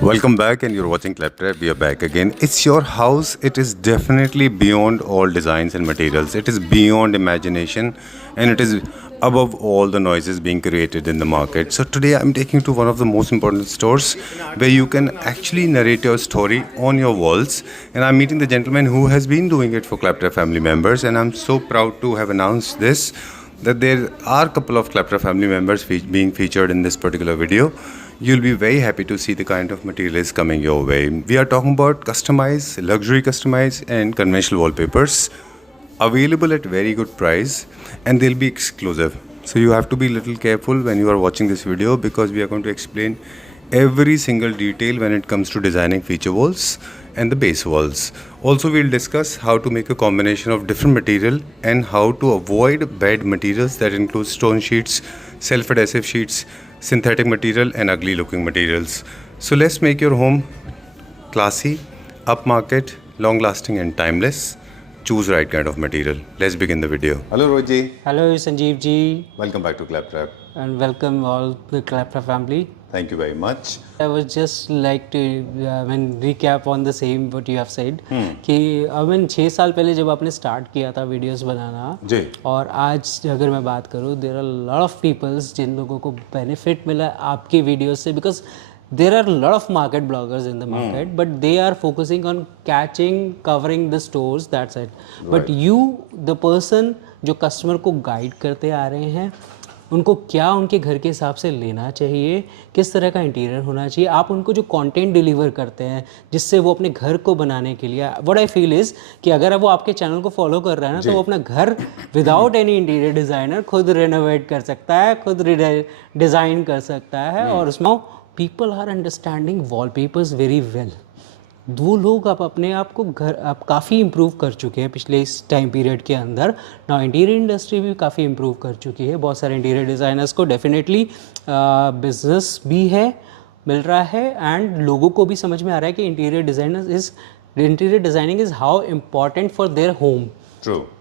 Welcome back, and you're watching Claptrap. We are back again. It's your house. It is definitely beyond all designs and materials. It is beyond imagination, and it is above all the noises being created in the market. So today I'm taking you to one of the most important stores where you can actually narrate your story on your walls. And I'm meeting the gentleman who has been doing it for Claptrap family members, and I'm so proud to have announced this that there are a couple of Claptrap family members being featured in this particular video. You'll be very happy to see the kind of material is coming your way. We are talking about customized, luxury customized and conventional wallpapers available at very good price, and they'll be exclusive. So you have to be a little careful when you are watching this video, because we are going to explain every single detail when it comes to designing feature walls and the base walls. Also, we'll discuss how to make a combination of different material and how to avoid bad materials that include stone sheets, self-adhesive sheets, synthetic material and ugly looking materials. So let's make your home classy, upmarket, long lasting and timeless. Choose right kind of material. Let's begin the video. Hello Roji. Hello Sanjeev ji. Welcome back to Claptrap. And welcome all the Claptrap family. Thank you very much. I would just like to recap on the same what you have said कि 6 साल पहले जब आपने start किया था videos बनाना जी, और आज अगर मैं बात करूँ there are lot of peoples जिन लोगों को बेनिफिट मिला आपकी वीडियोस से, because there are a lot of market bloggers in the market, but they are focusing on covering the stores, that's it. Right. But you, the person जो customer को guide करते आ रहे हैं, उनको क्या उनके घर के हिसाब से लेना चाहिए, किस तरह का इंटीरियर होना चाहिए, आप उनको जो कंटेंट डिलीवर करते हैं जिससे वो अपने घर को बनाने के लिए, व्हाट आई फील इज़ कि अगर वो आपके चैनल को फॉलो कर रहा है ना, तो वो अपना घर विदाउट एनी इंटीरियर डिज़ाइनर खुद रेनोवेट कर सकता है, खुद डिज़ाइन कर सकता है, और उसमें people are understanding wallpapers very well. दो लोग आप अपने आप को घर आप काफ़ी इम्प्रूव कर चुके हैं पिछले इस टाइम पीरियड के अंदर. ना इंटीरियर इंडस्ट्री भी काफ़ी इम्प्रूव कर चुकी है. बहुत सारे इंटीरियर डिज़ाइनर्स को डेफिनेटली बिजनेस भी है मिल रहा है, एंड लोगों को भी समझ में आ रहा है कि interior designing is how important for their home.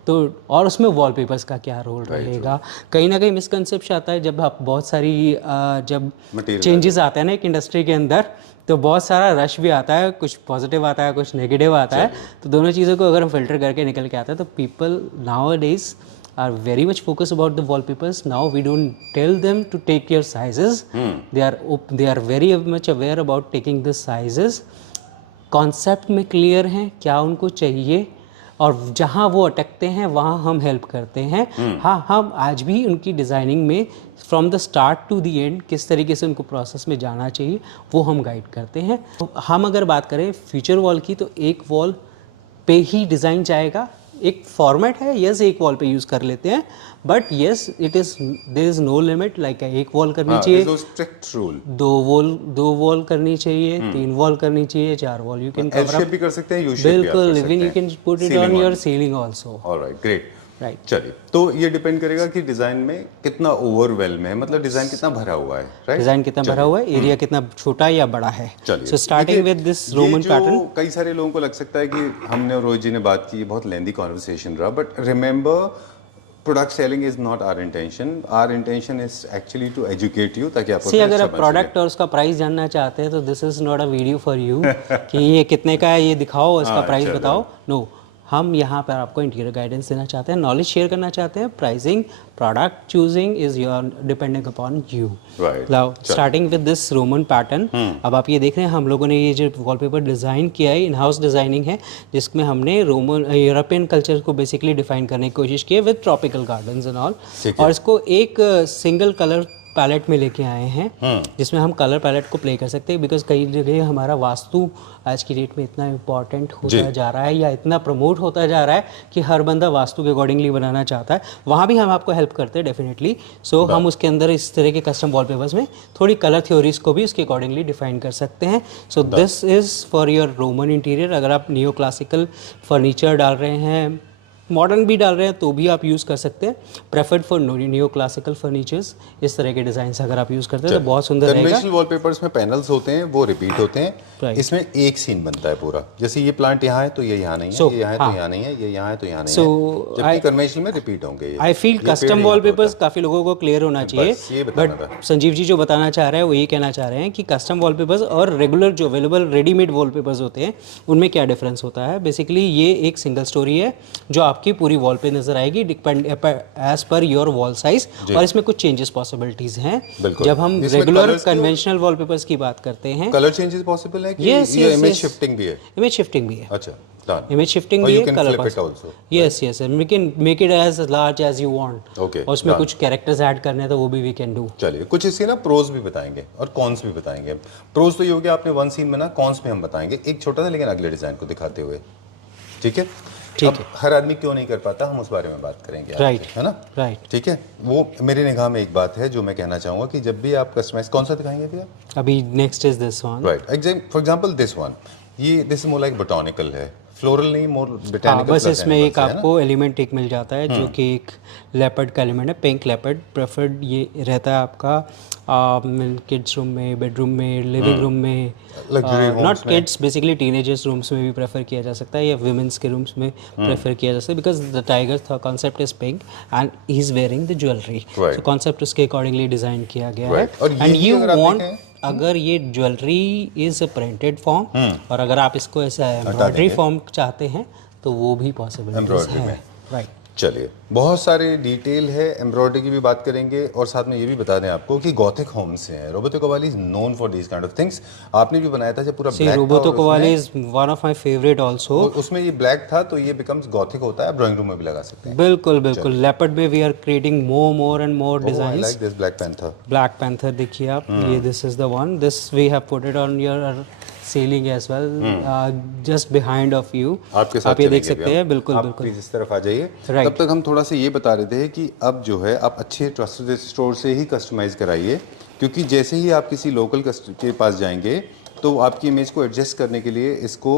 तो और उसमें वॉलपेपर्स का क्या रोल रहेगा. कहीं ना कहीं मिसकंसेप्शन आता है जब आप बहुत सारी जब चेंजेस आते हैं ना एक इंडस्ट्री के अंदर, तो बहुत सारा रश भी आता है, कुछ पॉजिटिव आता है, कुछ नेगेटिव आता है. तो दोनों चीज़ों को अगर हम फिल्टर करके निकल के आते हैं, तो people now days are very much focused about the wallpapers. Now we don't tell them to take your sizes. They are very much aware about taking the sizes. Concept में क्लियर हैं क्या उनको चाहिए, और जहाँ वो अटकते हैं वहाँ हम हेल्प करते हैं. हाँ, हम आज भी उनकी डिज़ाइनिंग में from the start to the end किस तरीके से उनको प्रोसेस में जाना चाहिए वो हम गाइड करते हैं. तो हम अगर बात करें फ्यूचर वॉल की, तो एक वॉल पे ही डिज़ाइन जाएगा. एक फॉर्मेट है, यस एक वॉल पे यूज़ कर लेते हैं, but yes it is there is no limit. Like एक वॉल करनी चाहिए, स्ट्रिक्ट रूल, दो वॉल करनी चाहिए, 3 वॉल करनी चाहिए, 4 wall you can cover up भी कर सकते हैं, बिल्कुल. Even you can put it on your ceiling also. Alright, great. Right, चलिए. तो ये डिपेंड करेगा कि डिजाइन में कितना ओवरवेल्म है, मतलब डिजाइन कितना भरा हुआ है. राइट, डिजाइन कितना भरा हुआ है, एरिया कितना छोटा या बड़ा है. So starting with this Roman pattern. कई सारे लोगों को लग सकता है कि हमने और रोहित जी ने बात की, बहुत लेंदी कॉन्वर्सेशन रहा, but remember product selling is not our intention. Our intention is actually to educate you, ताकि आपको अगर आप प्रोडक्ट और उसका प्राइस जानना चाहते हैं तो this is not a video for you कि ये कितने का है, ये दिखाओ, इसका प्राइस बताओ. नो, हम यहाँ पर आपको इंटीरियर गाइडेंस देना चाहते हैं, नॉलेज शेयर करना चाहते हैं. Pricing, product choosing is your depending upon you. Now starting with this Roman pattern. अब आप ये देख रहे हैं हम लोगों ने ये जो वॉलपेपर डिज़ाइन किया है, इन हाउस डिज़ाइनिंग है, जिसमें हमने रोमन यूरोपियन कल्चर को बेसिकली डिफाइन करने की कोशिश की है with tropical gardens and all. और इसको एक सिंगल कलर पैलेट में लेके आए हैं, जिसमें हम कलर पैलेट को प्ले कर सकते हैं. बिकॉज कई जगह हमारा वास्तु आज की डेट में इतना इम्पॉर्टेंट होता जा रहा है या इतना प्रमोट होता जा रहा है कि हर बंदा वास्तु के अकॉर्डिंगली बनाना चाहता है. वहाँ भी हम आपको हेल्प करते हैं डेफिनेटली. सो हम उसके अंदर इस तरह के कस्टम वॉलपेपर्स में थोड़ी कलर थ्योरीज को भी उसके अकॉर्डिंगली डिफाइन कर सकते हैं. So this is for your Roman interior. अगर आप नियो क्लासिकल फर्नीचर डाल रहे हैं, मॉडर्न भी डाल रहे हैं तो भी आप यूज़ कर सकते हैं। Preferred for new classical furnitures, इस तरह के डिज़ाइन अगर आप यूज़ करते हैं तो बहुत सुंदर रहेगा। कन्वेंशनल वॉलपेपर्स में पैनल्स होते हैं, वो रिपीट होते हैं, Right. इसमें एक सीन बनता है पूरा। जैसे ये प्लांट यहाँ है तो ये यहाँ नहीं है, ये यहाँ है तो यहाँ नहीं है, ये यहाँ है तो यहाँ नहीं है, जबकि कन्वेंशनल में रिपीट होंगे ये। आई फील कस्टम वॉलपेपर्स काफ़ी लोगों को क्लियर होना चाहिए, ये बताना था। बट संजीव जी जो बताना चाह रहे हैं वो ये कहना चाह रहे हैं कि कस्टम वॉलपेपर्स और रेगुलर जो अवेलेबल रेडीमेड वॉलपेपर्स होते हैं उनमें क्या डिफरेंस होता है। बेसिकली ये एक सिंगल स्टोरी है जो आपकी पूरी वॉल पे नजर आएगी depend as per your wall size, और इसमें कुछ चेंजेस पॉसिबिलिटीज हैं। जब हम रेगुलर कन्वेंशनल वॉलपेपर्स की बात करते हैं, कलर चेंजेस पॉसिबल है कि ये इमेज शिफ्टिंग भी है? इमेज शिफ्टिंग भी है। अच्छा, done. इमेज शिफ्टिंग Or भी you है, can colour flip it also. Yes yes, we can make it as large as you want. Okay, और उसमें done. कुछ कैरेक्टर्स ऐड करने हैं तो वो भी वी कैन डू। चलिए कुछ इसके ना प्रोज भी बताएंगे और कॉन्स भी बताएंगे। प्रोज तो ये हो गया आपने वन सीन बना, कॉन्स में हम बताएंगे एक छोटा सा लेकिन अगले डिजाइन को दिखाते हुए। ठीक है, ठीक है। हर आदमी क्यों नहीं कर पाता, हम उस बारे में बात करेंगे। Right. है ना? राइट। ठीक है, वो मेरी निगाह में एक बात है जो मैं कहना चाहूंगा कि जब भी आप कस्टमाइज, कौन सा दिखाएंगे भैया? अभी next is this one. Right, for example this one, ये दिस मोर लाइक बोटैनिकल है, फ्लोरल नहीं, मोर हाँ, बोटैनिकल। बस इसमें एक आपको एलिमेंट एक मिल जाता है जो कि एक लेपर्ड का एलिमेंट है, पिंक लेपर्ड प्रेफर्ड ये रहता है आपका किड्स रूम में, बेडरूम में, लिविंग रूम में, not kids basically teenagers rooms में भी प्रेफर किया जा सकता है, या वुमेन्स के रूम्स में प्रेफर किया जा सकता है, because the tiger concept is pink and he is wearing the jewellery, so concept उसके अकॉर्डिंगली डिजाइन किया गया है। एंड यू वांट, अगर ये ज्वेलरी इज प्रिंटेड फॉर्म और अगर आप इसको ऐसा एम्ब्रॉयडरी फॉर्म चाहते हैं तो वो भी पॉसिबिलिटीज है। राइट, चलिए बहुत सारे डिटेल है, एम्ब्रॉयडरी की भी बात करेंगे और साथ में ये भी बता दें आपको कि गॉथिक होम्स हैं, Roberto Cavalli is known for this kind of things. आपने भी बनाया था जब पूरा ब्लैक था, Roberto Cavalli is one of my favourite also. उसमें ये ब्लैक था तो ये बिकम्स गॉथिक होता है, ड्राइंग रूम में भी लगा सकते हैं। बिल्कुल बिल्कुल, लेपर्ड में we are creating more and more designs. Like this black panther. Black panther देखिए आप, ये this is the one, this we have put it on your ceiling as well, just behind of you. आपके साथ आप ये देख सकते हैं। बिल्कुल आप बिल्कुल, प्लीज इस तरफ आ जाइए। Right. तब तक हम थोड़ा सा ये बता रहे थे कि अब जो है आप अच्छे ट्रस्टेड स्टोर से ही कस्टमाइज कराइए, क्योंकि जैसे ही आप किसी लोकल के पास जाएंगे तो आपकी इमेज को एडजस्ट करने के लिए इसको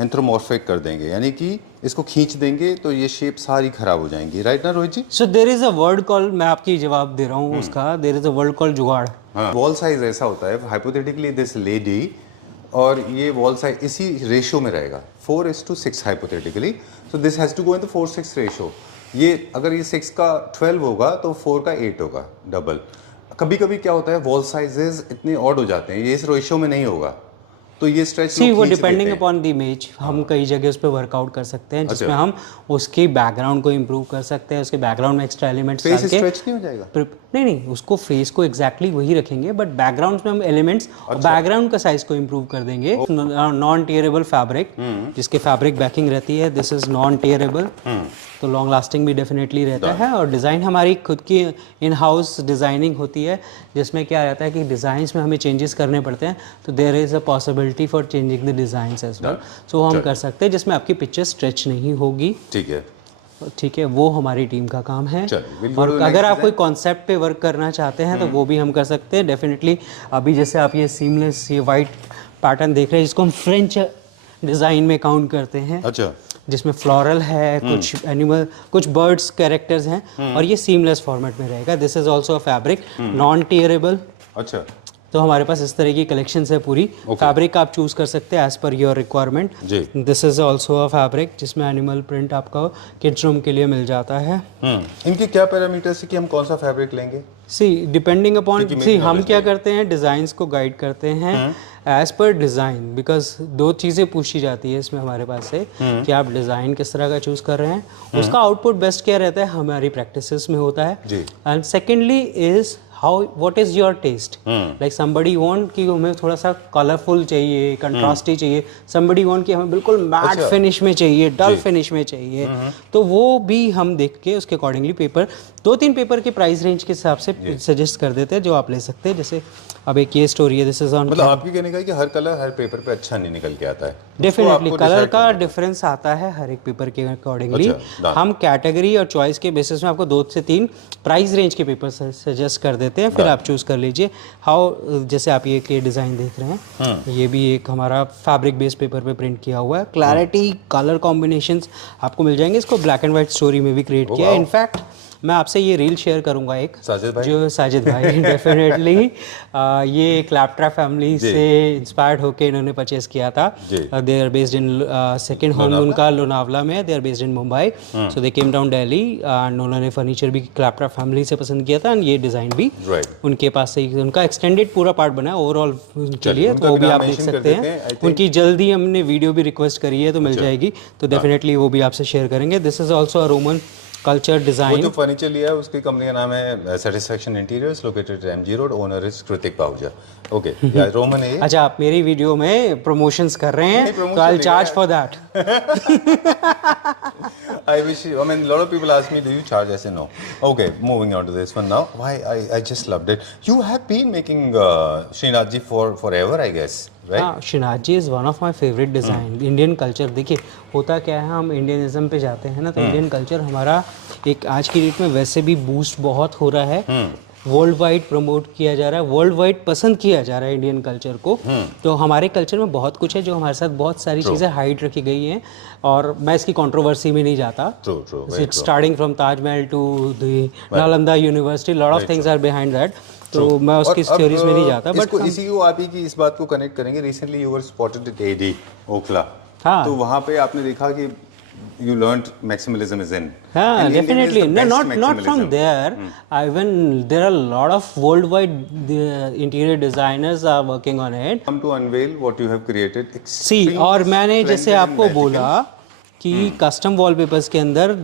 एंथ्रोमॉर्फिक कर देंगे, यानी कि इसको खींच देंगे तो ये शेप सारी खराब हो जाएंगी। राइट ना रोहित जी? So there is a word call, मैं आपकी जवाब दे रहा हूँ उसका, there is a word call jugaad. Wall size ऐसा होता है, हाइपोथेटिकली दिस लेडी, और ये वॉल साइज इसी रेशियो में रहेगा 4:6 hypothetically, so this has to go in the 4:6 ratio. ये अगर ये 6 का 12 होगा तो 4 का 8 होगा, डबल। कभी कभी क्या होता है वॉल साइजेस इतने ऑड हो जाते हैं, ये इस रेशियो में नहीं होगा तो ये स्ट्रेच सी वो डिपेंडिंग अपॉन द इमेज, हम कई जगह उस पर वर्कआउट कर सकते हैं जिसमें हम उसकी बैकग्राउंड को इम्प्रूव कर सकते हैं, उसके बैकग्राउंड में एक्स्ट्रा एलिमेंट्स डाल के। स्ट्रेच नहीं हो जाएगा? नहीं, उसको फेस को एग्जैक्टली वही रखेंगे, बट बैकग्राउंड में हम एलिमेंट्स और बैकग्राउंड का साइज को इम्प्रूव कर देंगे। नॉन टेयरेबल फैब्रिक, जिसके फैब्रिक बैकिंग रहती है, दिस इज नॉन टेयरेबल, तो लॉन्ग लास्टिंग भी डेफिनेटली रहता है। और डिज़ाइन हमारी खुद की इन हाउस डिज़ाइनिंग होती है, जिसमें क्या रहता है कि डिज़ाइंस में हमें चेंजेस करने पड़ते हैं, तो there is a possibility for changing the designs as well, so हम कर सकते हैं जिसमें आपकी पिक्चर स्ट्रेच नहीं होगी। ठीक है, ठीक है, वो हमारी टीम का काम है। चलिए, और अगर आप कोई कॉन्सेप्ट पे वर्क करना चाहते हैं तो वो भी हम कर सकते हैं डेफिनेटली। अभी जैसे आप ये सीमलेस, ये वाइट पैटर्न देख रहे हैं, जिसको हम फ्रेंच डिज़ाइन में काउंट करते हैं। अच्छा, जिसमें फ्लोरल है, कुछ एनिमल, कुछ बर्ड्स कैरेक्टर्स हैं, और ये सीमलेस फॉर्मेट में रहेगा। This is also a fabric, non tearable. अच्छा, तो हमारे पास इस तरह की कलेक्शन है पूरी। फैब्रिक आप चूज कर सकते हैं as per your requirement. This is also a fabric जिसमें एनिमल प्रिंट आपका किड्स रूम के लिए मिल जाता है। इनके क्या पैरामीटर्स है कि हम कौन सा फैब्रिक लेंगे? सी डिपेंडिंग अपॉन, सी हम क्या करते हैं, डिज़ाइंस को गाइड करते हैं एज पर डिज़ाइन, बिकॉज दो चीज़ें पूछी जाती है इसमें हमारे पास से कि आप डिज़ाइन किस तरह का चूज़ कर रहे हैं, उसका आउटपुट बेस्ट क्या रहता है हमारी प्रैक्टिसेस में होता है। And secondly is how, what is your taste, like somebody want कि हमें थोड़ा सा कलरफुल चाहिए, कंट्रास्टी चाहिए, समबडी वांट कि हमें बिल्कुल मैट फिनिश में चाहिए, डल फिनिश में चाहिए, तो वो भी हम देख के उसके अकॉर्डिंगली पेपर, 2-3 पेपर के प्राइस रेंज के हिसाब से सजेस्ट कर देते हैं जो आप ले सकते हैं। जैसे अब एक ये स्टोरी है, दिस इज ऑन, मतलब आपकी कहने का है कि हर कलर हर पेपर पे अच्छा नहीं निकल के आता है। डेफिनेटली कलर का डिफरेंस आता है हर एक पेपर के अकॉर्डिंगली। हम कैटेगरी और चॉइस के बेसिस में आपको 2 से 3 प्राइस रेंज के पेपर सजेस्ट कर देते हैं, फिर आप चूज़ कर लीजिए हाउ। जैसे आप ये डिज़ाइन देख रहे हैं, ये भी एक हमारा फैब्रिक बेस्ड पेपर पे प्रिंट किया हुआ है। क्लैरिटी, कलर कॉम्बिनेशंस आपको मिल जाएंगे। इसको ब्लैक एंड वाइट स्टोरी में भी क्रिएट किया है। इनफैक्ट मैं आपसे ये रील शेयर करूंगा एक, जो साजिद भाई डेफिनेटली ये क्लैपट्रैप फैमिली से इंस्पायर्ड होकर इन्होंने परचेज किया था। They are based in second home उनका लोनावला में है। They are based in Mumbai, so they came down Delhi and उन्होंने फर्नीचर भी क्लैपट्रैप फैमिली से पसंद किया था एंड ये डिज़ाइन भी उनके पास से उनका एक्सटेंडेड पूरा पार्ट बना है ओवरऑल उनके लिए, तो वो भी आप देख सकते हैं। उनकी जल्दी हमने वीडियो भी रिक्वेस्ट करी है, तो मिल जाएगी, तो डेफिनेटली वो भी आपसे शेयर करेंगे। This is also a Roman culture design. वो जो फर्नीचर लिया है उसकी कंपनी का नाम है satisfaction interiors, located MG road, owner is Kritik Pahuja. Okay, या रोमन है ये। अच्छा, आप मेरी वीडियो में प्रमोशंस कर रहे हैं, तो I will charge for that. I wish you, I mean, a lot of people ask me, do you charge? I say no. Okay, moving on to this one now. Why I just loved it. You have been making Srinath ji forever, I guess, right? हाँ, Shrinath ji is one of my favourite design. Indian culture देखिए होता क्या है, हम इंडियनिज्म पे जाते हैं ना, तो इंडियन कल्चर हमारा एक आज की डेट में वैसे भी बूस्ट बहुत हो रहा है, वर्ल्ड वाइड प्रमोट किया जा रहा है, वर्ल्ड वाइड पसंद किया जा रहा है इंडियन कल्चर को। तो हमारे कल्चर में बहुत कुछ है जो हमारे साथ बहुत सारी चीज़ें हाइड रखी गई हैं, और मैं इसकी कंट्रोवर्सी में नहीं जाता। It's starting from Taj Mahal to the Nalanda university, lot of things are behind that, तो मैं उसकी स्टोरीज में नहीं जाता। बट इसी को आप ही की इस बात को कनेक्ट करेंगे। Recently you were spotted at AD Okhla, हाँ, तो वहाँ पे आपने देखा कि you learned maximalism is in. हाँ, definitely. No, not from there. Even there are a lot of worldwide interior designers are working on it. Come to unveil what you have created. See, और मैंने जैसे आपको बोला कि custom wallpapers के अंदर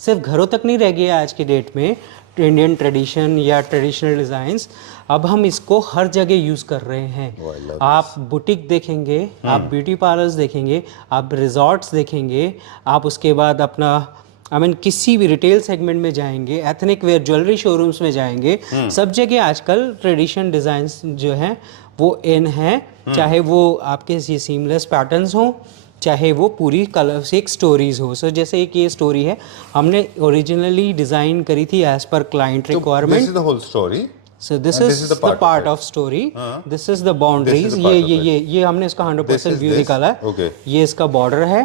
सिर्फ घरों तक नहीं रह गया आज की डेट में इंडियन ट्रेडिशन या ट्रेडिशनल डिज़ाइंस, अब हम इसको हर जगह यूज़ कर रहे हैं। आप बुटीक देखेंगे, आप ब्यूटी पार्लर्स देखेंगे, आप रिजॉर्ट्स देखेंगे, आप उसके बाद अपना किसी भी रिटेल सेगमेंट में जाएंगे, एथनिक वेयर ज्वेलरी शोरूम्स में जाएंगे, सब जगह आजकल ट्रेडिशन डिज़ाइंस जो हैं वो इन हैं, चाहे वो आपके ये सीमलेस पैटर्न्स हों, चाहे वो पूरी कलर से एक स्टोरीज हो। सो जैसे एक ये स्टोरी है, हमने ओरिजिनली डिज़ाइन करी थी as per client requirement. This is the whole story. So this is the part of story. This is the boundaries. ये हमने इसका 100% व्यू निकाला है। Okay. ये इसका बॉर्डर है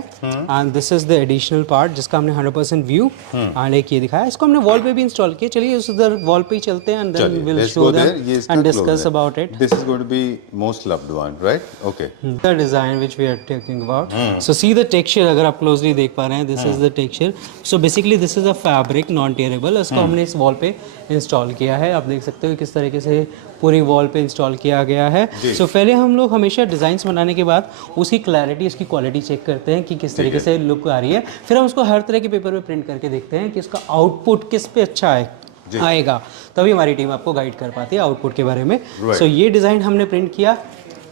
and this is the additional part जिसका हमने 100% व्यू and एक ये दिखाया। इसको हमने वॉल पे भी इंस्टॉल किया। चलिए उस उधर वॉल पे ही चलते हैं and then we'll show them and discuss about it. This is going to be most loved one, right? Okay. The design which we are talking about. So see the texture, अगर आप closely देख पा रहे हैं, this is the texture. So basically this is a fabric non tearable. इसको हमने इस wall पे इंस्टॉल किया है। आप देख सकते हो किस तरीके से पूरी वॉल पे इंस्टॉल किया गया है। सो पहले हम लोग हमेशा डिज़ाइंस बनाने के बाद उसकी क्लैरिटी, उसकी क्वालिटी चेक करते हैं कि किस तरीके से लुक आ रही है। फिर हम उसको हर तरह के पेपर पे प्रिंट करके देखते हैं कि उसका आउटपुट किस पे अच्छा आएगा, तभी हमारी टीम आपको गाइड कर पाती है आउटपुट के बारे में। सो ये डिज़ाइन हमने प्रिंट किया,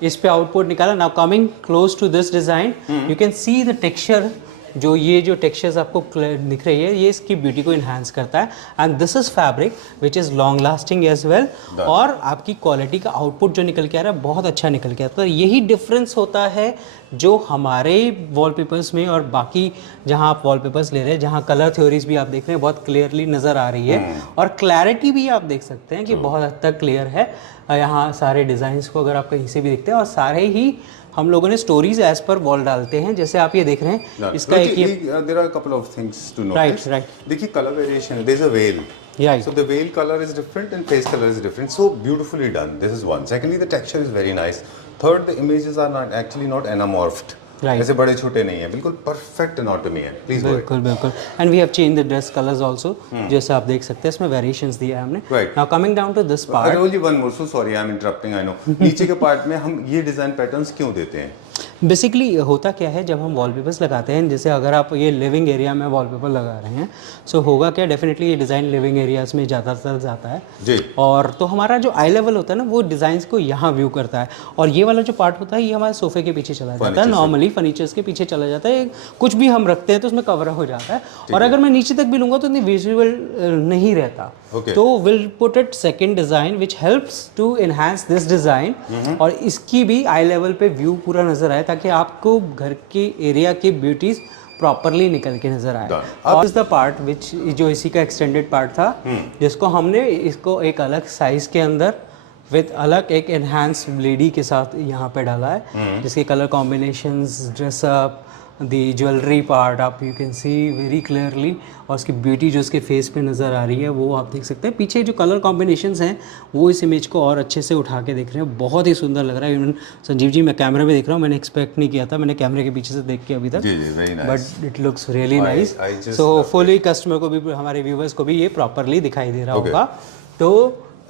इस पे आउटपुट निकाला। Now coming close to this design, you can see the texture. ये जो टेक्सचर्स आपको दिख रही है, ये इसकी ब्यूटी को इन्हांस करता है। And this is fabric which is long lasting as well, और आपकी क्वालिटी का आउटपुट जो निकल के आ रहा है बहुत अच्छा निकल के आता है। यही डिफरेंस होता है जो हमारे वॉलपेपर्स में और बाकी जहाँ आप वॉलपेपर्स ले रहे हैं, जहाँ कलर थ्योरीज भी आप देख रहे हैं बहुत क्लियरली नज़र आ रही है, और क्लैरिटी भी आप देख सकते हैं कि बहुत हद तक क्लियर है। यहाँ सारे डिज़ाइंस को अगर आप कहीं से भी देखते हैं, और सारे ही हम लोगों ने स्टोरीज एज पर वॉल डालते हैं, जैसे आप ये देख रहे हैं। इसका एक ये there are couple of things to notice. Right, देखिए colour variation, there is a veil, so the veil color is different and face color is different, so beautifully done. This is one. Secondly, the texture is very nice. Third, the images are not anamorphed. ऐसे बड़े छोटे नहीं है, बिल्कुल perfect anatomy है। Please बिल्कुल बिल्कुल। And we have change the dress colours also, जैसे आप देख सकते हैं इसमें वेरिएशंस दिया है हमने। Now coming down to this part, only one more, so sorry I am interrupting, I know. नीचे के पार्ट में हम ये डिजाइन पैटर्न्स क्यों देते हैं? बेसिकली होता क्या है, जब हम वॉलपेपर्स लगाते हैं, जैसे अगर आप ये लिविंग एरिया में वॉलपेपर लगा रहे हैं, सो होगा क्या, डेफिनेटली ये डिज़ाइन लिविंग एरियाज में ज़्यादातर जाता है जी। और तो हमारा जो आई लेवल होता है ना, वो डिज़ाइंस को यहाँ व्यू करता है, और ये वाला जो पार्ट होता है ये हमारे सोफे के पीछे चला जाता है, नॉर्मली फर्नीचर्स के पीछे चला जाता है। कुछ भी हम रखते हैं तो उसमें कवर हो जाता है, और अगर मैं नीचे तक भी लूँगा तो इतनी विजुअल नहीं रहता। तो will put it second design which helps to enhance this design, और इसकी भी आई लेवल पे व्यू पूरा नज़र आए, ताकि आपको घर के एरिया की ब्यूटीज़ प्रॉपरली निकल के नजर आए। Done. और इज द पार्ट विच जो इसी का एक्सटेंडेड पार्ट था, जिसको हमने इसको एक अलग साइज के अंदर विद अलग एक एनहांस लेडी के साथ यहाँ पे डाला है, जिसके कलर कॉम्बिनेशंस, ड्रेसअप, दी ज्वेलरी पार्ट आप you can C very clearly, और उसकी ब्यूटी जो उसके फेस पे नज़र आ रही है वो आप देख सकते हैं। पीछे जो कलर कॉम्बिनेशंस हैं वो इस इमेज को और अच्छे से उठा के देख रहे हैं, बहुत ही सुंदर लग रहा है। इवन संजीव जी, मैं कैमरे में देख रहा हूँ, मैंने एक्सपेक्ट नहीं किया था, मैंने कैमरे के पीछे से देख के अभी तक, जी जी, very nice, but it looks really nice. I just so hopefully customer को भी, हमारे व्यूवर्स को भी ये प्रॉपरली दिखाई दे रहा होगा। तो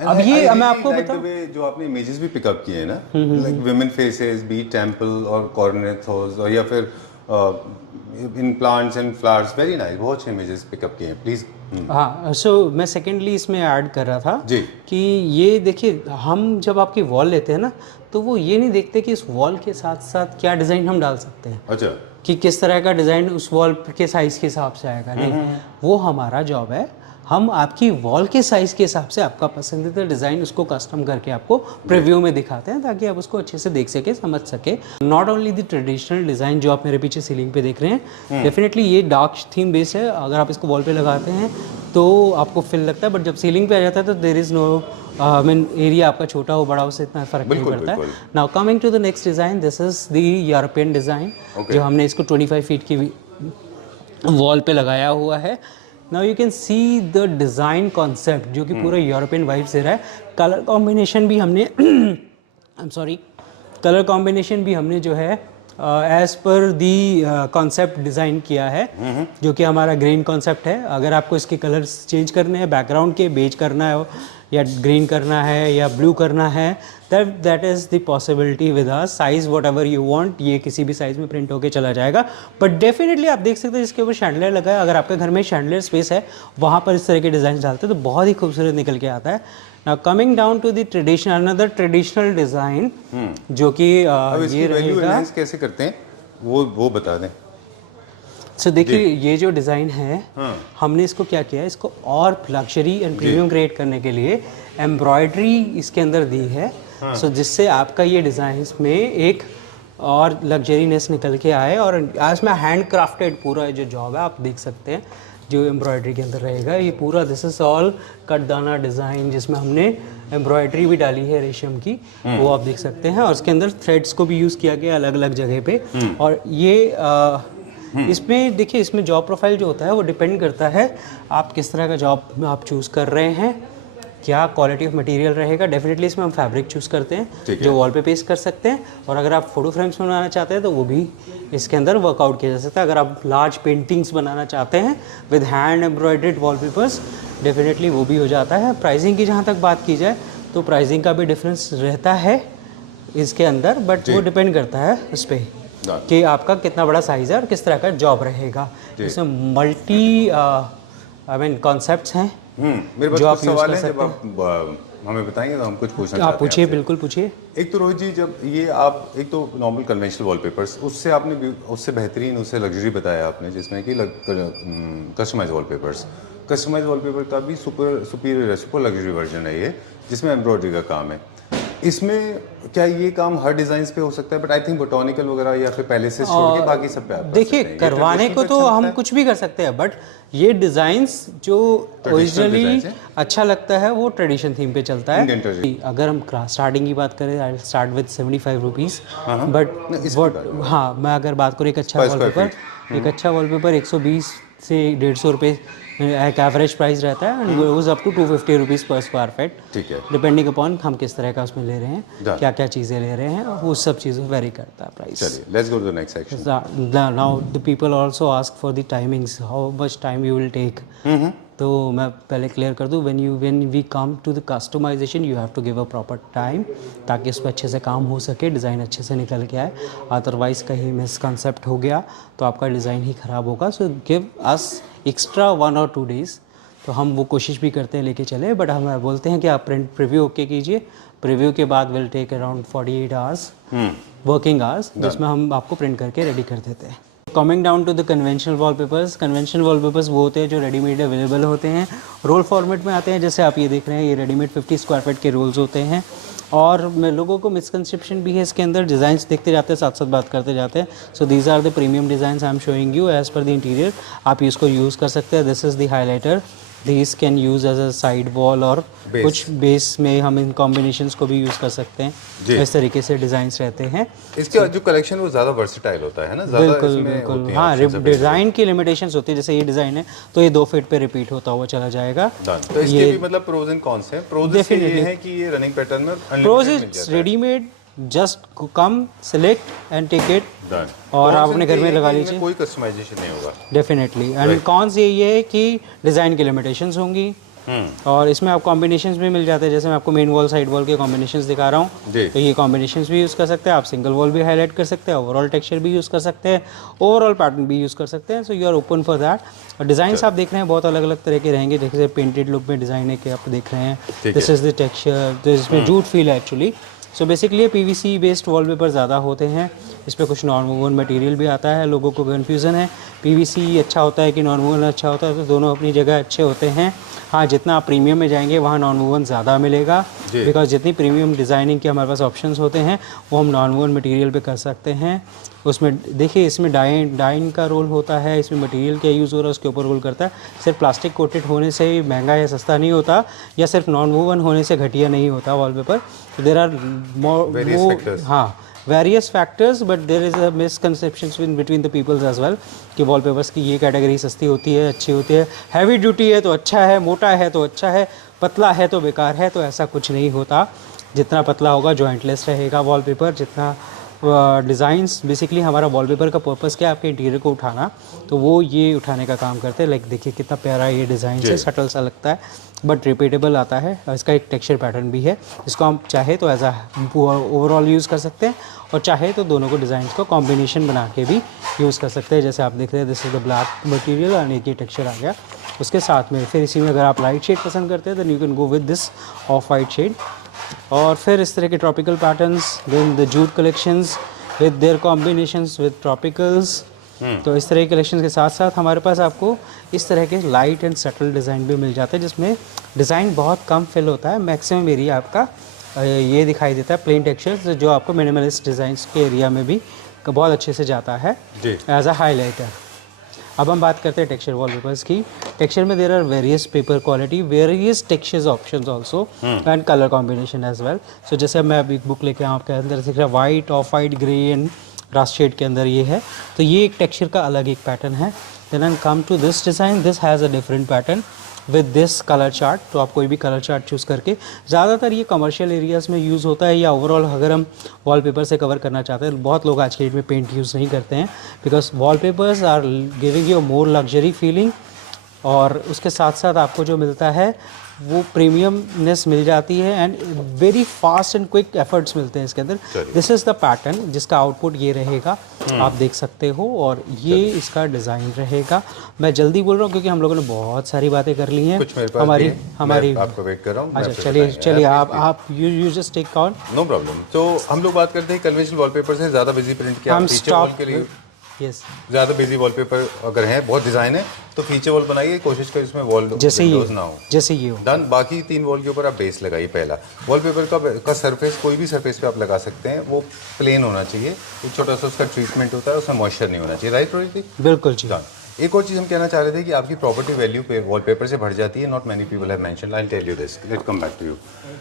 अब ये मैं आपको बताऊं, जो आपने इमेजेस भी पिकअप किए हैं ना, like women faces, bee temple और कॉर्नेथोस, और या फिर इन plants and flowers, very nice, बहुत अच्छे इमेजेस पिकअप किए हैं, प्लीज। हाँ, सो मैं सेकेंडली इसमें ऐड कर रहा था जी कि ये देखिए, हम जब आपकी वॉल लेते हैं ना, तो वो ये नहीं देखते कि इस वॉल के साथ साथ क्या डिज़ाइन हम डाल सकते हैं, अच्छा, कि किस तरह का डिज़ाइन उस वॉल के साइज़ के हिसाब से आएगा। नहीं, वो हमारा जॉब है, हम आपकी वॉल के साइज़ के हिसाब से आपका पसंदीदा डिज़ाइन उसको कस्टम करके आपको प्रीव्यू में दिखाते हैं, ताकि आप उसको अच्छे से देख सके, समझ सके। Not only the traditional design जो आप मेरे पीछे सीलिंग पे देख रहे हैं, डेफिनेटली ये डार्क थीम बेस है, अगर आप इसको वॉल पे लगाते हैं तो आपको फील लगता है, बट जब सीलिंग पे आ जाता है तो there is no mean area आपका छोटा हो बड़ा हो, उससे इतना फ़र्क नहीं पड़ता है। Now coming to the next design, this is the European design, जो हमने इसको 25 फीट की वॉल पे लगाया हुआ है। Now you can see the design concept, जो कि पूरा यूरोपियन वाइब्स दे रहा है। कलर कॉम्बिनेशन भी हमने I am sorry, colour combination भी हमने जो है as per the concept design किया है, जो कि हमारा ग्रीन कॉन्सेप्ट है। अगर आपको इसके कलर्स चेंज करने हैं, बैकग्राउंड के बेज करना है या ग्रीन करना है या ब्लू करना है, that is the possibility with us. Size what ever you want, ये किसी भी साइज़ में प्रिंट होके चला जाएगा। बट डेफिनेटली आप देख सकते हैं जिसके ऊपर शैंडलियर लगा है, अगर आपके घर में शैंडलियर स्पेस है, वहाँ पर इस तरह के डिज़ाइन डालते हैं तो बहुत ही खूबसूरत निकल के आता है। Now coming down to the traditional, another traditional design, जो कि ये रहेगा, कैसे करते हैं वो बता दें। सो देखिए, ये जो डिज़ाइन है, हमने इसको क्या किया है, इसको और लग्जरी एंड प्रीमियम क्रिएट करने के लिए एम्ब्रॉयडरी इसके अंदर दी है। सो जिससे आपका ये डिज़ाइन में एक और लग्जरीनेस निकल के आए। और आज में हैंड क्राफ्टेड पूरा जो जॉब है, आप देख सकते हैं जो एम्ब्रॉयडरी के अंदर रहेगा ये पूरा, दिस इज़ ऑल कटदाना डिज़ाइन, जिसमें हमने एम्ब्रॉयडरी भी डाली है रेशम की, वो आप देख सकते हैं। और उसके अंदर थ्रेड्स को भी यूज़ किया गया अलग अलग जगह पे। और ये इसमें देखिए, इसमें जॉब प्रोफाइल जो होता है वो डिपेंड करता है आप किस तरह का जॉब आप चूज़ कर रहे हैं, क्या क्वालिटी ऑफ मटेरियल रहेगा। डेफिनेटली इसमें हम फैब्रिक चूज़ करते हैं जो वॉल पे पेस्ट कर सकते हैं, और अगर आप फोटो फ्रेम्स बनाना चाहते हैं तो वो भी इसके अंदर वर्कआउट किया जा सकता है। अगर आप लार्ज पेंटिंग्स बनाना चाहते हैं with hand embroidered wallpapers, definitely वो भी हो जाता है। प्राइसिंग की जहाँ तक बात की जाए तो प्राइसिंग का भी डिफरेंस रहता है इसके अंदर, बट वो डिपेंड करता है उस पर कि आपका कितना बड़ा साइज़ है और किस तरह का जॉब रहेगा। इसमें मल्टी आई मीन कॉन्सेप्ट्स हैं। मेरे पास कुछ सवाल है, जब आप हमें बताएंगे तो हम कुछ पूछना चाहते हैं। आप पूछिए, बिल्कुल पूछिए। एक तो रोहित जी, जब ये आप एक तो नॉर्मल कन्वेंशनल वॉलपेपर्स, उससे आपने उससे बेहतरीन, उससे लग्जरी बताया आपने, जिसमें कि कस्टमाइज वॉलपेपर्स, कस्टमाइज वॉलपेपर का भी सुपर लग्जरी वर्जन है ये, जिसमें एम्ब्रॉयडरी का काम है। इसमें क्या ये काम हर डिजाइन पे हो सकता है? बट आई थिंक बोटॉनिकल वगैरह या फिर पहले से छोड़ के बाकी सब पे आप देखिए, करवाने को तो हम कुछ भी कर सकते हैं, बट ये डिज़ाइंस जो ओरिजिनली अच्छा लगता है वो ट्रेडिशन थीम पे चलता है। अगर हम स्टार्टिंग की बात करें, I start with 75 rupees, but हाँ, मैं अगर बात करूँ एक अच्छा वॉलपेपर 120 से 150 रुपये एक एवरेज प्राइस रहता है, and goes up to 250 rupees per square feet, ठीक है, डिपेंडिंग अपॉन हम किस तरह का उसमें ले रहे हैं, क्या क्या चीज़ें ले रहे हैं, वो सब चीज़ें वेरी करता है प्राइस। चलिए, let's go to the next section. Now the people also ask for the timings, how much time you will take. तो मैं पहले क्लियर कर दूं, when we come to the customisation you have to give a proper time, ताकि इस पर अच्छे से काम हो सके, डिज़ाइन अच्छे से निकल के आए। अदरवाइज़ कहीं मिसकंसेप्ट हो गया तो आपका डिज़ाइन ही ख़राब होगा। सो गिव अस एक्स्ट्रा 1 और 2 डेज़, तो हम वो कोशिश भी करते हैं लेके चले, बट हम बोलते हैं कि आप प्रिंट प्रीव्यू ओके कीजिए, प्रीव्यू के बाद will take around 48 hours working hours, जिसमें हम आपको प्रिंट करके रेडी कर देते हैं। Coming down to the conventional wallpapers वो होते हैं जो रेडीमेड अवेलेबल होते हैं, रोल फॉर्मेट में आते हैं। जैसे आप ये देख रहे हैं, ये रेडीमेड 50 स्क्वायर फीट के रोल्स होते हैं, और मैं लोगों को मिसकंसेप्शन भी है इसके अंदर, डिज़ाइंस देखते जाते हैं साथ साथ बात करते जाते हैं. So these are the premium designs I am showing you as per the interior. आप इसको यूज़ कर सकते हैं. This is the highlighter. This can use as a side wall और कुछ बेस में हम इन कॉम्बिनेशंस को भी यूज़ कर सकते हैं. इस तरीके से डिज़ाइंस रहते हैं. इसके जो कलेक्शन वो ज़्यादा वर्सेटाइल होता है ना, ज़्यादा बिल्कुल इसमें बिल्कुल. होती हैं हाँ, options available. डिज़ाइन की लिमिटेशंस होती है. जैसे ये डिज़ाइन है तो ये 2 फीट पे रिपीट होता हुआ चला जाएगा. तो इसके भी मतलब प्रोज एंड कॉन्स हैं. प्रोज इसके ये है कि ये रनिंग पैटर्न में प्रोज अनलिमिटेड मिल इज जाता है. Readymade. Just come, select and take it Done. और आप Cons अपने इनके घर में ये लगा कि लीजिए. इनमें कोई कस्टमाइजेशन नहीं होगा. डेफिनेटली. एंड कॉन्स ये है कि डिज़ाइन की लिमिटेशंस होंगी. और इसमें आप कॉम्बिनेशंस भी मिल जाते हैं. जैसे मैं आपको मेन वॉल साइड वॉल के कॉम्बिनेशंस दिखा रहा हूँ, जी. तो ये कॉम्बिनेशंस भी यूज़ कर सकते हैं आप. सिंगल वॉल भी हाईलाइट कर सकते हैं, ओवरऑल टेक्सचर भी यूज़ कर सकते हैं, ओवरऑल पैटर्न भी यूज़ कर सकते हैं. So you are open for that. और डिज़ाइंस आप देख रहे हैं बहुत अलग अलग तरह के रहेंगे. जैसे पेंटेड लुक में डिज़ाइन है कि आप देख रहे हैं. This is the texture. तो इसमें जूट फील है actually. So basically PVC based wallpaper ज़्यादा होते हैं. इस पर कुछ नॉन वूवन मटेरियल भी आता है. लोगों को कन्फ्यूज़न है PVC अच्छा होता है कि नॉन वूवन अच्छा होता है. तो दोनों अपनी जगह अच्छे होते हैं. हाँ, जितना आप प्रीमियम में जाएंगे वहाँ नॉन वूवन ज़्यादा मिलेगा. बिकॉज जितनी प्रीमियम डिज़ाइनिंग के हमारे पास ऑप्शंस होते हैं वो हम नॉन वूवन मटेरियल पे कर सकते हैं. उसमें देखिए इसमें डाइन का रोल होता है. इसमें मटेरियल क्या यूज़ हो रहा है उसके ऊपर रोल करता है. सिर्फ प्लास्टिक कोटेड होने से ही महंगा या सस्ता नहीं होता, या सिर्फ नॉन वूवन होने से घटिया नहीं होता वॉलपेपर. देयर आर मोर हाँ various factors, but there is a misconception between the peoples as well कि वॉलपेपर्स की ये कैटेगरी सस्ती होती है, अच्छी होती है, हैवी ड्यूटी है तो अच्छा है, मोटा है तो अच्छा है, पतला है तो बेकार है. तो ऐसा कुछ नहीं होता. जितना पतला होगा जॉइंटलेस रहेगा वॉलपेपर. जितना डिज़ाइंस बेसिकली हमारा वॉलपेपर का पर्पस क्या है, आपके इंटीरियर को उठाना, तो वो ये उठाने का काम करते हैं. लाइक देखिए कितना प्यारा ये डिज़ाइन है, सटल सा लगता है बट रिपीटेबल आता है. इसका एक टेक्सचर पैटर्न भी है. इसको हम चाहे तो एज अ ओवरऑल यूज़ कर सकते हैं और चाहे तो दोनों को डिज़ाइन को कॉम्बिनेशन बना के भी यूज़ कर सकते हैं. जैसे आप देख रहे हैं this is the black material और एक ये टेक्सचर आ गया उसके साथ में. फिर इसी में अगर आप लाइट शेड पसंद करते हैं then you can go with this off white shade. और फिर इस तरह के tropical patterns, then the jute collections with their combinations with tropicals. तो इस तरह के कलेक्शंस के साथ साथ हमारे पास आपको इस तरह के लाइट एंड सटल डिज़ाइन भी मिल जाते हैं जिसमें डिज़ाइन बहुत कम फिल होता है. मैक्सिमम एरिया आपका ये दिखाई देता है प्लेन टेक्सचर्स, जो आपको मिनिमलिस्ट डिज़ाइंस के एरिया में भी बहुत अच्छे से जाता है एज अ हाईलाइटर. अब हम बात करते हैं टेक्सचर वॉलपेपर्स की. टेक्सचर में there are various paper quality, various textures options also and colour combination as well. So जैसे मैं अभी बुक लेके आऊँ, आपके अंदर दिख रहा है white, off white, grey and rust shade के अंदर ये है. तो ये एक टेक्सचर का अलग एक पैटर्न है. Then I come to this design. This has a different pattern with this colour chart. तो आप कोई भी कलर चार्ट चूज़ करके, ज़्यादातर ये कमर्शियल एरियाज़ में यूज़ होता है, या ओवरऑल अगर हम वॉलपेपर से कवर करना चाहते हैं. बहुत लोग आज के डेट में पेंट यूज़ नहीं करते हैं because wallpapers are giving you more luxury feeling. और उसके साथ साथ आपको जो मिलता है वो प्रीमियमनेस मिल जाती है and very fast and quick efforts मिलते हैं इसके अंदर. दिस इज़ द पैटर्न जिसका आउटपुट ये रहेगा, आप देख सकते हो. और ये इसका डिज़ाइन रहेगा. मैं जल्दी बोल रहा हूँ क्योंकि हम लोगों ने बहुत सारी बातें कर ली हैं. हमारी आपको वेट कर रहा हूँ. अच्छा चलिए आप you just take on. No problem. तो हम लोग बात करते हैं कन्वेंशनल वॉलपेपर से. ज़्यादा बिजी प्रिंट के आप फीचर वॉल के लिए यस ज़्यादा बिजी वॉलपेपर अगर है, बहुत डिज़ाइन है, तो फीचर वॉल बनाइए. कोशिश करें इसमें वॉल विंडोज ना हो. जैसे ये हो डन. बाकी 3 वॉल के ऊपर आप बेस लगाइए. पहला वॉलपेपर का सरफेस कोई भी सरफेस पे आप लगा सकते हैं, वो प्लेन होना चाहिए. एक छोटा सा उसका ट्रीटमेंट होता है, उसमें मॉइस्चर नहीं होना चाहिए. राइट रोहित? बिल्कुल जी. डन. एक और चीज़ हम कहना चाह रहे थे कि आपकी प्रॉपर्टी वैल्यू पे वॉलपेपर से बढ़ जाती है. Not many people have mentioned. I will tell you this. Let come back to you.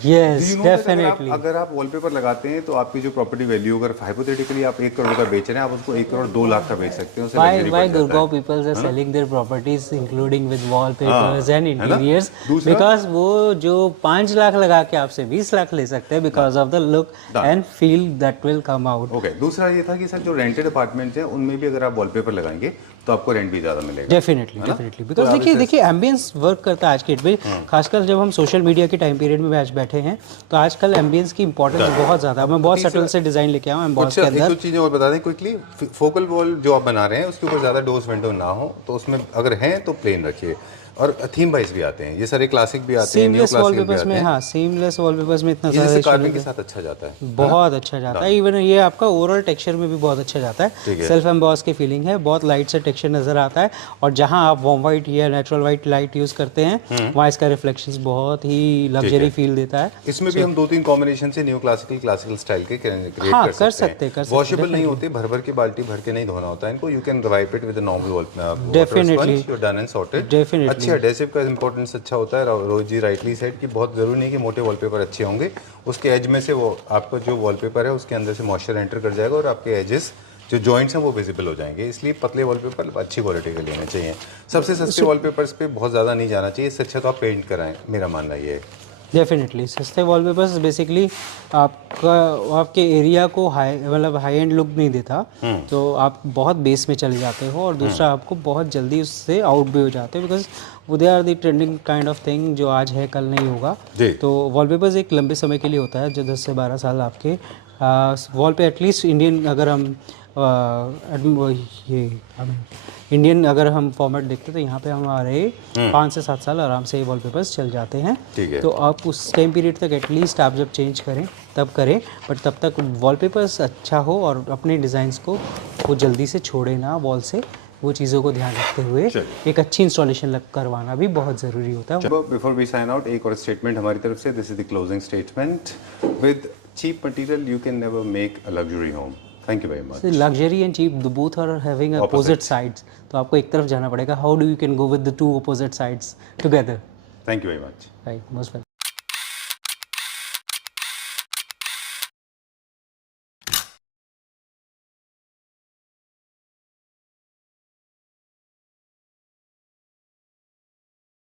Yes definitely. अगर आप वॉलपेपर लगाते हैं तो आपकी जो प्रॉपर्टी वैल्यू, अगर हाइपोथेटिकली आप 1 करोड़ का बेच रहे हैं, आप उसको 1 करोड़ 2 लाख का बेच सकते हैं. Why Gurgaon people are selling their properties including with wallpapers and interiors because वो जो 5 लाख लगा के आपसे 20 लाख ले सकते हैं because of the look and feel that will come out. Okay. दूसरा ये था कि सर जो रेंटेड अपार्टमेंट्स हैं उनमें भी अगर आप वॉलपेपर लगाएंगे तो आपको रेंट भी ज़्यादा मिलेगा. डेफिनेटली बिकॉज देखिए एम्बियंस वर्क करता है आज के डेट में. खासकर जब हम सोशल मीडिया के टाइम पीरियड में आज बैठे हैं तो आजकल एम्बियंस की इंपॉर्टेंस बहुत ज़्यादा. मैं बहुत सटल से डिज़ाइन लेके आऊँ एम्बॉस के अंदर. एक दो चीज़ें और बता दें क्विकली. फोकल वॉल जो आप बना रहे हैं उसके ऊपर ज़्यादा डोर्स विंडो ना हो, तो उसमें अगर हैं तो प्लेन रखिए. और थीम वाइज भी आते हैं, ये सारे क्लासिक भी आते हैं, न्यू सीमलेस क्लासिक भी वॉलपेपर्स आते में, हैं। हाँ सीमलेस वॉलपेपर्स में इतना ये ज़्यादा जैसे issue कार्विंग नहीं के साथ अच्छा जाता है। है। बहुत अच्छा जाता है, इवन ये आपका ओवरऑल टेक्सचर में भी बहुत अच्छा जाता ठीक है। है। सेल्फ एम्बॉस की फीलिंग है, बहुत लाइट से टेक्सचर नज़र आता है, और जहाँ आप वॉर्म वाइट या नेचुरल वाइट लाइट यूज़ करते हैं वहाँ इसका रिफ्लेक्शन बहुत ही लग्जरी फील देता है। इसमें भी हम 2-3 कॉम्बिनेशन से न्यू क्लासिकल स्टाइल के क्रिएट हाँ, कर सकते हैं। कर सकते वॉशेबल नहीं होते, भर भर के बाल्टी भर के नहीं धोना होता है इनको। You can wipe it with a normal water Definitely. Sponge, you done and sorted. Definitely. अच्छे एडेसिव का इंपॉर्टेंस अच्छा होता है। रोज जी राइटली सेड कि बहुत ज़रूरी नहीं कि मोटे वॉलपेपर अच्छे होंगे, उसके एज में से वो आपका जो वॉलपेपर है उसके अंदर से मॉइस्चर एंटर कर जाएगा और आपके एजेस जो जॉइंट्स हैं वो विजिबल हो जाएंगे। इसलिए पतले वॉलपेपर अच्छी क्वालिटी के लेने चाहिए। सबसे सस्ते वॉलपेपर्स पे बहुत ज़्यादा नहीं जाना चाहिए, इससे अच्छा तो आप पेंट कराएं, मेरा मानना ये है। डेफिनेटली सस्ते वॉलपेपर्स बेसिकली आपके एरिया को हाई एंड लुक नहीं देता, तो आप बहुत बेस में चले जाते हो, और दूसरा आपको बहुत जल्दी उससे आउट भी हो जाते हो, बिकॉज वो they are the trending kind of thing, जो आज है कल नहीं होगा। जी। तो वॉलपेपर्स एक लंबे समय के लिए होता है, जो 10 से 12 साल आपके वॉल पे एटलीस्ट इंडियन, अगर हम इंडियन अगर हम फॉर्मेट देखते तो यहाँ पे हमारे 5 से 7 साल आराम से ये वॉलपेपर्स चल जाते हैं। ठीक है। तो आप उस टाइम पीरियड तक एटलीस्ट आप जब चेंज करें तब करें, बट तब तक वॉलपेपर्स अच्छा हो और अपने डिज़ाइंस को वो जल्दी से छोड़े ना वॉल से, वो चीज़ों को ध्यान रखते हुए एक अच्छी इंस्टॉलेशन करवाना भी बहुत ज़रूरी होता है। बिफोर वी साइन आउट, एक और स्टेटमेंट हमारी तरफ से। This is the closing statement. With cheap material you can never make a luxury home. Thank you very much. Luxury and cheap both are having opposite sides, तो आपको एक तरफ जाना पड़ेगा। How do you can go with the two opposite sides together? Thank you very much. Right, most welcome.